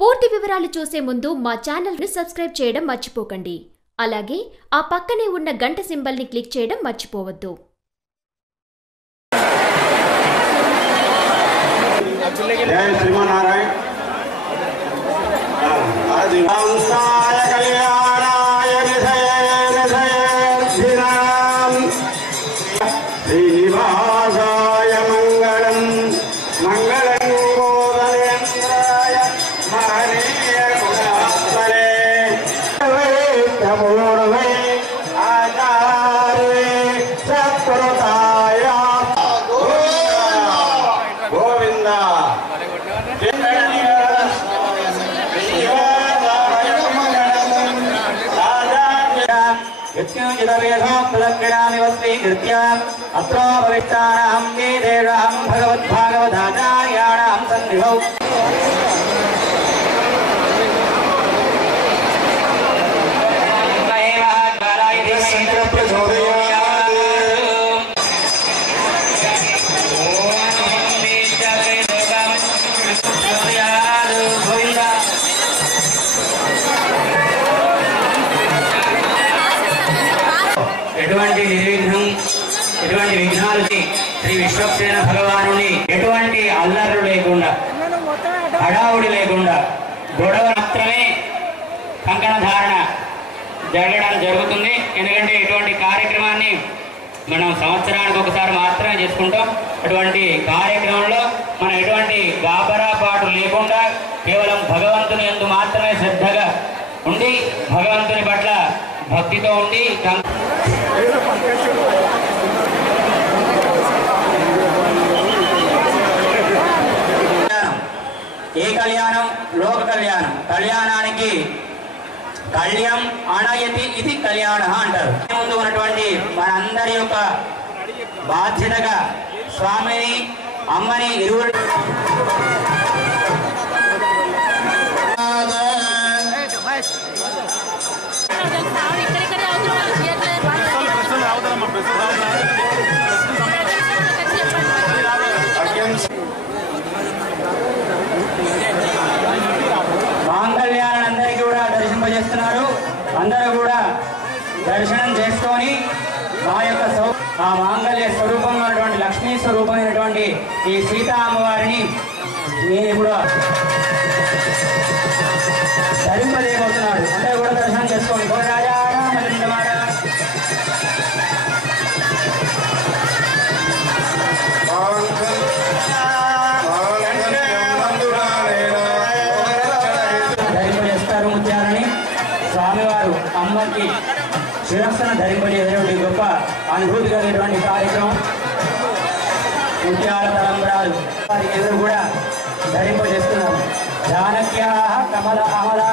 పూర్తి వివరాలు చూసే ముందు మా ఛానల్ ని సబ్స్క్రైబ్ చేయడం మర్చిపోకండి. అలాగే ఆ పక్కనే ఉన్న గంట సింబల్ ని క్లిక్ చేయడం మర్చిపోవద్దు. జై శ్రీమన్నారాయణ. హంసాయ కళ్యాణాయ నిధయేర్ధినాం శ్రీనివాసాయ మంగళం మంగళం గోదరేంద్రాయ మహనీయ గుణాత్మనే ప్రమూఢవై ఆచార్యే సత్కృతాయ గోవింద. అత్రోపవిష్టానాం వేదేషాం భగవద్భాగవతాచార్యాణాం సన్నిధౌ ఎటువంటి నిర్విఘ్నం ఎటువంటి విఘ్నాలు శ్రీ విశ్వక్సేన భగవానుని ఎటువంటి అల్లర్లు లేకుండా హడావుడి లేకుండా గొడవ మాత్రమే కంకణ ధారణ జరగడం జరుగుతుంది. ఎందుకంటే ఇటువంటి కార్యక్రమాన్ని మనం సంవత్సరానికి ఒకసారి మాత్రమే చేసుకుంటాం. అటువంటి కార్యక్రమంలో మనం ఎటువంటి గాబరాపాటు లేకుండా కేవలం భగవంతుని యందు మాత్రమే శ్రద్ధగా ఉండి భగవంతుని పట్ల భక్తితో ఉండి ఏ కళ్యాణం లోక కళ్యాణం. కళ్యాణానికి కళ్యం అణయతి ఇది కళ్యాణ అంటారు. ముందు ఉన్నటువంటి మనందరి యొక్క బాధ్యతగా స్వామిని అమ్మని ఇరువురు మాంగళ్యాలను అందరికీ కూడా దర్శింపజేస్తున్నారు. అందరూ కూడా దర్శనం చేసుకొని మా యొక్క ఆ మాంగళ్య స్వరూపంలో ఉన్నటువంటి లక్ష్మీ స్వరూపమైనటువంటి ఈ సీతా అమ్మవారిని నేను కూడా ధరింపజేయబోతున్నాడు. అందరూ కూడా దర్శనం చేసుకోండి. ధరింపజేస్తారు ముత్యాలని. స్వామివారు అమ్మకి శిరస్సును ధరింపజేసేటువంటి గొప్ప అనుభూతి కలిగినటువంటి కార్యక్రమం. ముత్యాల తలంబరాలు వారికి ఎదురు కూడా ధరింపజేస్తున్నారు. జానక్యా కమల అమలా